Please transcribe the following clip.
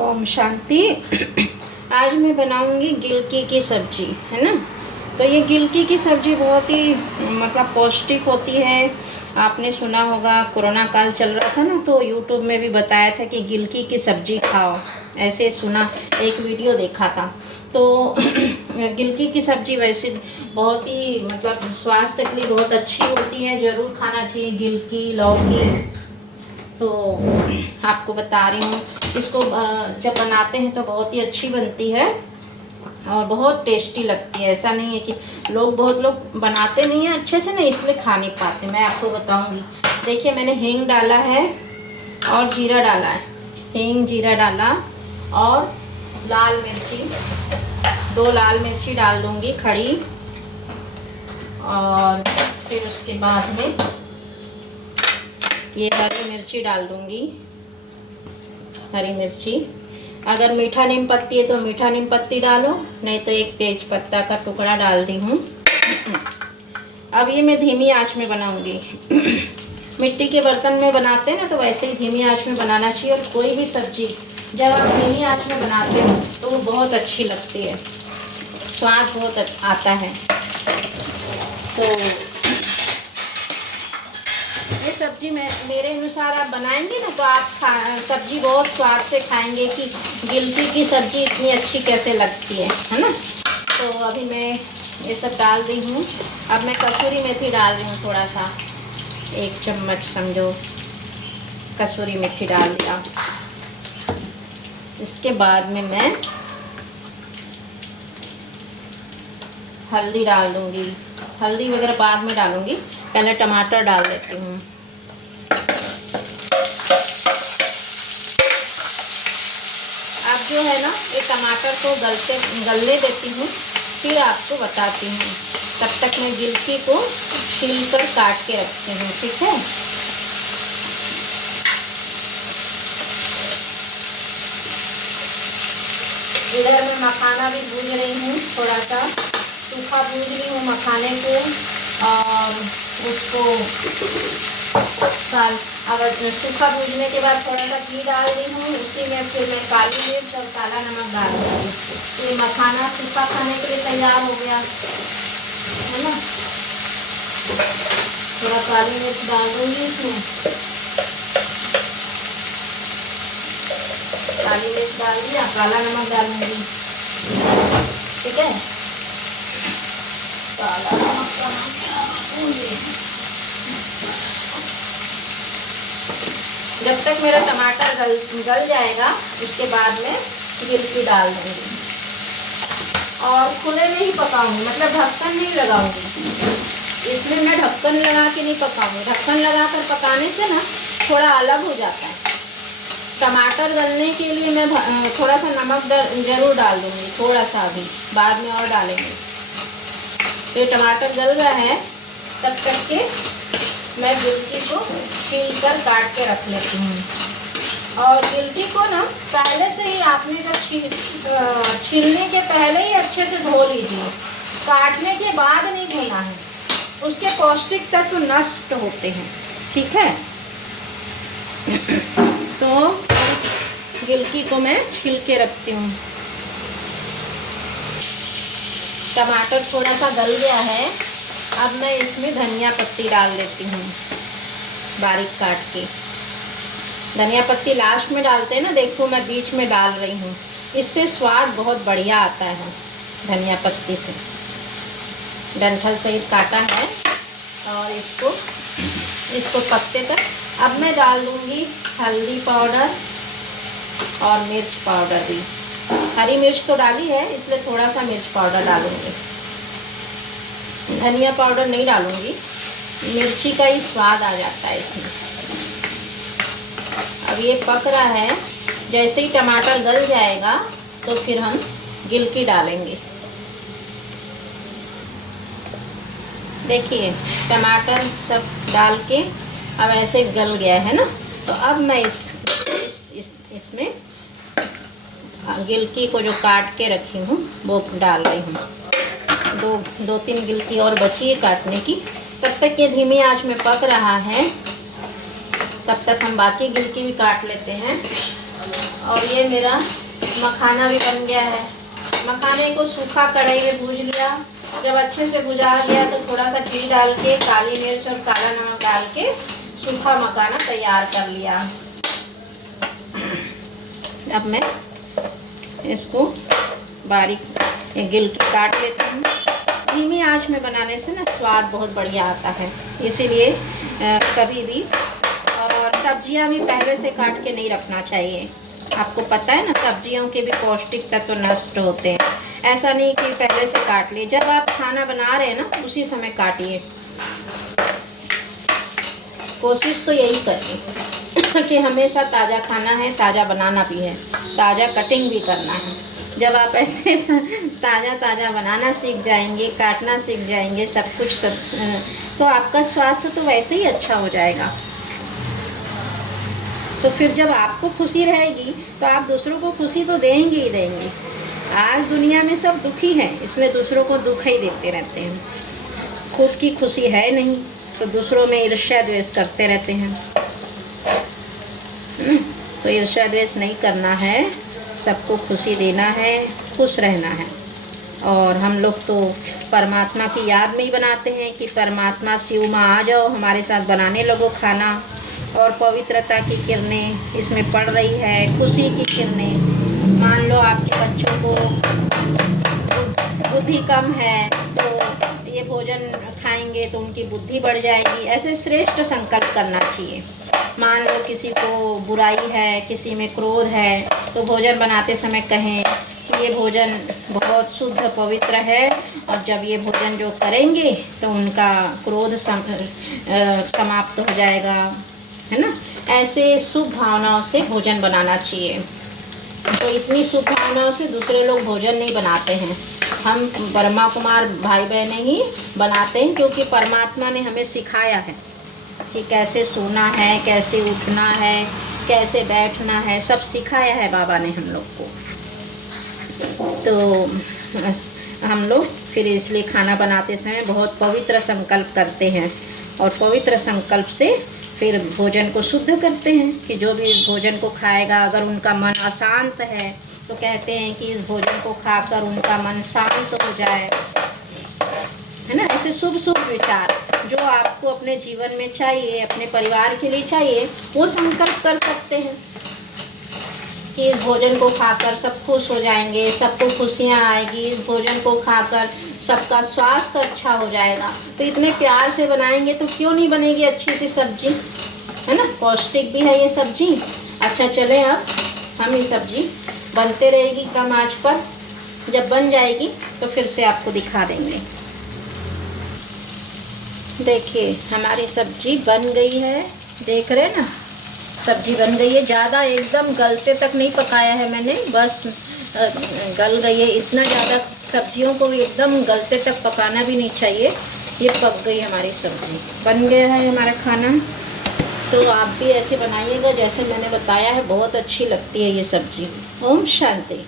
ओम शांति। आज मैं बनाऊंगी गिलकी की सब्जी, है ना। तो ये गिलकी की सब्जी बहुत ही मतलब पौष्टिक होती है। आपने सुना होगा, कोरोना काल चल रहा था ना, तो यूट्यूब में भी बताया था कि गिलकी की सब्जी खाओ, ऐसे सुना, एक वीडियो देखा था। तो गिलकी की सब्जी वैसे बहुत ही मतलब स्वास्थ्य के लिए बहुत अच्छी होती है, ज़रूर खाना चाहिए गिलकी, लौकी। तो आपको बता रही हूँ, इसको जब बनाते हैं तो बहुत ही अच्छी बनती है और बहुत टेस्टी लगती है। ऐसा नहीं है कि बहुत लोग बनाते नहीं हैं अच्छे से, नहीं इसलिए खा नहीं पाते। मैं आपको बताऊंगी। देखिए, मैंने हींग डाला है और जीरा डाला है। हींग जीरा डाला और लाल मिर्ची, 2 लाल मिर्ची डाल दूंगी खड़ी। और फिर उसके बाद में ये हरी मिर्ची डाल दूंगी। हरी मिर्ची, अगर मीठा नीम पत्ती है तो मीठा नीम पत्ती डालो, नहीं तो एक तेज पत्ता का टुकड़ा डाल दी हूँ। अब ये मैं धीमी आंच में बनाऊंगी। मिट्टी के बर्तन में बनाते हैं ना, तो वैसे ही धीमी आंच में बनाना चाहिए। और कोई भी सब्जी जब आप धीमी आंच में बनाते हो तो वो बहुत अच्छी लगती है, स्वाद बहुत आता है। तो ये सब्जी मेरे अनुसार आप बनाएंगे ना, तो आप सब्जी बहुत स्वाद से खाएंगे कि गिलकी की सब्जी इतनी अच्छी कैसे लगती है ना। तो अभी मैं ये सब डाल दी हूँ। अब मैं कसूरी मेथी डाल रही हूँ, थोड़ा सा, 1 चम्मच समझो कसूरी मेथी डाल दिया। इसके बाद में मैं हल्दी डाल दूँगी। हल्दी वगैरह बाद में डालूँगी, पहले टमाटर डाल देती हूँ। अब जो है ना, ये टमाटर को गलने देती हूँ, फिर आपको बताती हूँ। तब तक मैं गिलकी को छील कर काट के रखती हूँ, ठीक है। इधर मैं मखाना भी भून रही हूँ, थोड़ा सा सूखा भून रही हूँ मखाने को। और उसको सूखा भूनने के बाद थोड़ा सा घी डाल दी हूँ। उसी में फिर मैं काली मिर्च और काला नमक डाल दूँगी। तो ये मखाना सूखा खाने के लिए तैयार हो गया, है ना। थोड़ा काली मिर्च डाल दूँगी इसमें, काली मिर्च डाल दिया, काला नमक डालूँगी, ठीक है। काला नमक जब तक मेरा टमाटर गल जाएगा, उसके बाद में गिलकी डाल दूँगी। और खुले में ही पकाऊंगी, मतलब ढक्कन नहीं लगाऊंगी। इसमें मैं ढक्कन लगा के नहीं पकाऊंगी। ढक्कन लगा कर पकाने से ना थोड़ा अलग हो जाता है। टमाटर गलने के लिए मैं थोड़ा सा नमक ज़रूर डाल दूँगी, थोड़ा सा, अभी बाद में और डालेंगे। तो टमाटर गल गया है, तब तक के मैं गिलकी को छील कर काट के रख लेती हूँ। और गिलकी को ना पहले से ही आपने जब छीलने के पहले ही अच्छे से धो लीजिए। काटने के बाद नहीं धोना है, उसके पौष्टिक तत्व नष्ट होते हैं, ठीक है। तो गिलकी को मैं छील के रखती हूँ। टमाटर थोड़ा सा गल गया है, अब मैं इसमें धनिया पत्ती डाल देती हूँ, बारीक काट के। धनिया पत्ती लास्ट में डालते हैं ना, देखो मैं बीच में डाल रही हूँ, इससे स्वाद बहुत बढ़िया आता है धनिया पत्ती से। डंठल सहित काटा है और इसको पकते तक अब मैं डाल दूँगी हल्दी पाउडर और मिर्च पाउडर भी। हरी मिर्च तो डाली है, इसलिए थोड़ा सा मिर्च पाउडर डालूँगी, धनिया पाउडर नहीं डालूँगी। मिर्ची का ही स्वाद आ जाता है इसमें। अब ये पक रहा है, जैसे ही टमाटर गल जाएगा तो फिर हम गिलकी डालेंगे। देखिए, टमाटर सब डाल के अब ऐसे गल गया है ना। तो अब मैं इसमें गिलकी को जो काट के रखी हूँ वो डाल रही हूँ। 2-3 गिलकी और बची है काटने की। तब तक ये धीमी आंच में पक रहा है, तब तक हम बाकी गिलकी भी काट लेते हैं। और ये मेरा मखाना भी बन गया है। मखाने को सूखा कढ़ाई में भूज लिया। जब अच्छे से भुजा गया तो थोड़ा सा घी डाल के, काली मिर्च और काला नमक डाल के सूखा मखाना तैयार कर लिया। अब मैं इसको बारीक गिलकी काट लेती हूँ। धीमी आंच में बनाने से ना स्वाद बहुत बढ़िया आता है, इसीलिए कभी भी। और सब्जियां भी पहले से काट के नहीं रखना चाहिए। आपको पता है ना, सब्जियों के भी पौष्टिक तत्व नष्ट होते हैं। ऐसा नहीं कि पहले से काट लिए। जब आप खाना बना रहे हैं ना उसी समय काटिए। कोशिश तो यही करिए कि हमेशा ताज़ा खाना है, ताज़ा बनाना भी है, ताज़ा कटिंग भी करना है। जब आप ऐसे ताज़ा बनाना सीख जाएंगे, काटना सीख जाएंगे, सब कुछ तो आपका स्वास्थ्य तो वैसे ही अच्छा हो जाएगा। तो फिर जब आपको खुशी रहेगी तो आप दूसरों को खुशी तो देंगे ही देंगे। आज दुनिया में सब दुखी हैं, इसलिए दूसरों को दुख ही देते रहते हैं। खुद की खुशी है नहीं तो दूसरों में ईर्ष्या द्वेष करते रहते हैं। तो ईर्ष्या द्वेष नहीं करना है, सबको खुशी देना है, खुश रहना है। और हम लोग तो परमात्मा की याद में ही बनाते हैं कि परमात्मा शिव माँ आ जाओ, हमारे साथ बनाने लगो खाना। और पवित्रता की किरणें इसमें पड़ रही है, खुशी की किरणें। मान लो आपके बच्चों को बुद्धि कम है तो ये भोजन खाएंगे तो उनकी बुद्धि बढ़ जाएगी। ऐसे श्रेष्ठ संकल्प करना चाहिए। मान लो किसी को बुराई है, किसी में क्रोध है, तो भोजन बनाते समय कहें कि ये भोजन बहुत शुद्ध पवित्र है और जब ये भोजन जो करेंगे तो उनका क्रोध समाप्त हो जाएगा, है ना। ऐसे शुभ भावनाओं से भोजन बनाना चाहिए। तो इतनी शुभ भावनाओं से दूसरे लोग भोजन नहीं बनाते हैं, हम ब्रह्मा कुमार भाई बहनें ही बनाते हैं, क्योंकि परमात्मा ने हमें सिखाया है कि कैसे सोना है, कैसे उठना है, कैसे बैठना है, सब सिखाया है बाबा ने हम लोग को। तो हम लोग फिर इसलिए खाना बनाते समय बहुत पवित्र संकल्प करते हैं और पवित्र संकल्प से फिर भोजन को शुद्ध करते हैं कि जो भी भोजन को खाएगा, अगर उनका मन अशांत है तो कहते हैं कि इस भोजन को खाकर उनका मन शांत हो जाए, है ना। ऐसे शुभ शुभ विचार जो आपको अपने जीवन में चाहिए, अपने परिवार के लिए चाहिए, वो संकल्प कर सकते हैं कि इस भोजन को खाकर सब खुश हो जाएंगे, सबको खुशियाँ आएगी, इस भोजन को खाकर सबका स्वास्थ्य अच्छा हो जाएगा। तो इतने प्यार से बनाएंगे तो क्यों नहीं बनेगी अच्छी सी सब्जी, है ना। पौष्टिक भी है ये सब्जी। अच्छा चले, अब हम ये सब्जी बनते रहेगी कम आंच पर। जब बन जाएगी तो फिर से आपको दिखा देंगे। देखिए हमारी सब्जी बन गई है, देख रहे हैं ना, सब्जी बन गई है। ज़्यादा एकदम गलते तक नहीं पकाया है मैंने, बस गल गई है। इतना ज़्यादा सब्जियों को एकदम गलते तक पकाना भी नहीं चाहिए। ये पक गई हमारी सब्जी, बन गया है हमारा खाना। तो आप भी ऐसे बनाइएगा जैसे मैंने बताया है, बहुत अच्छी लगती है ये सब्जी। ओम शांति।